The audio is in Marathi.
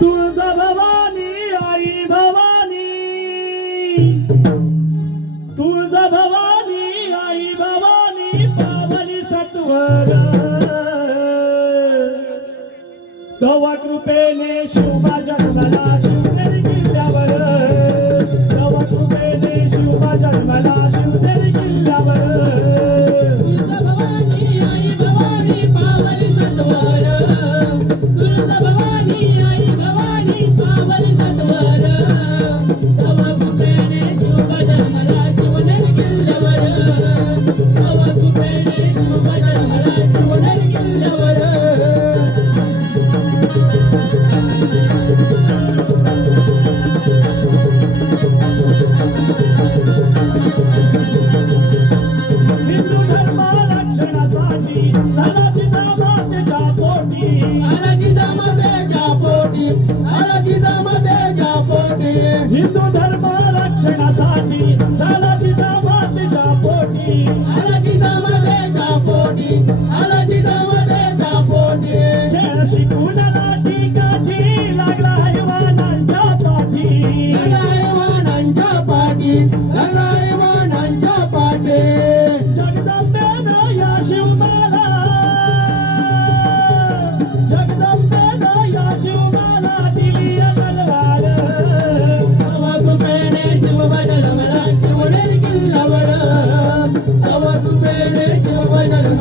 तुळजा भवानी आई भवानी. तुळजा भवानी आई भवानी पावनी सत्वर गवा कृपेने शिवबा जन्मला शिवनेरी किल्ल्यावर. गवा कृपेने शिवबा जन्मला शिवनेरी किल्ल्यावर. पोटी आला जिजामातेच्या पोटी हिंदू धर्म रक्षणासाठी झाला जिजामातेच्या पोटी आला जिजामातेच्या पोटी आला जिजामातेच्या पोटी खेळ शिकून लाठी काठी लागला हैवानांच्या पाठी. लढाईवानांच्या पाठी. लढाईवानांच्या पाठी. Obrigado.